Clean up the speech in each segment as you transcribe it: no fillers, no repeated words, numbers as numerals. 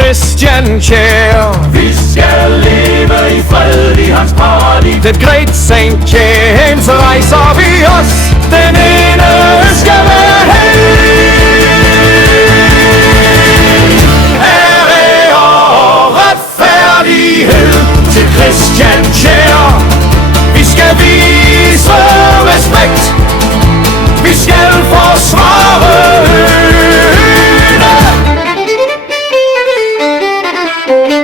Christian Kjær. Vi skal leve i fred i hans paradis. The Great Saint James rejser vi os. Den ene skal være held. Ære og retfærdighed til Christian Kjær. Vi skal vise respekt. Vi skal forsvare øerne.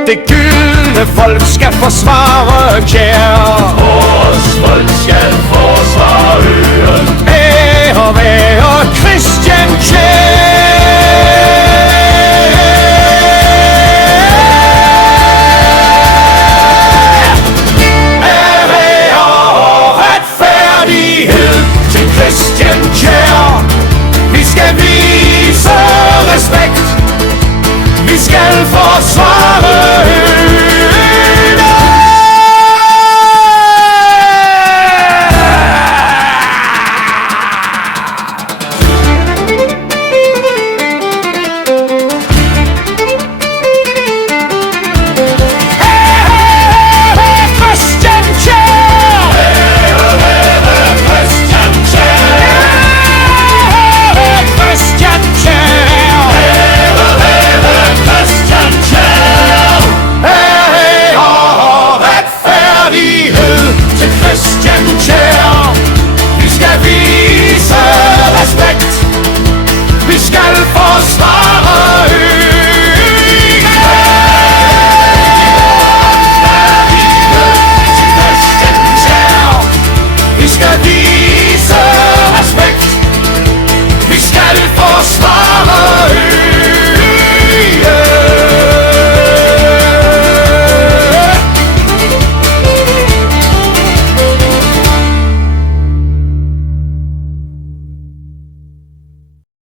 Det gyldne folk skal forsvare Kjær. Vores folk skal forsvare øen. Ære være Christian Kjær.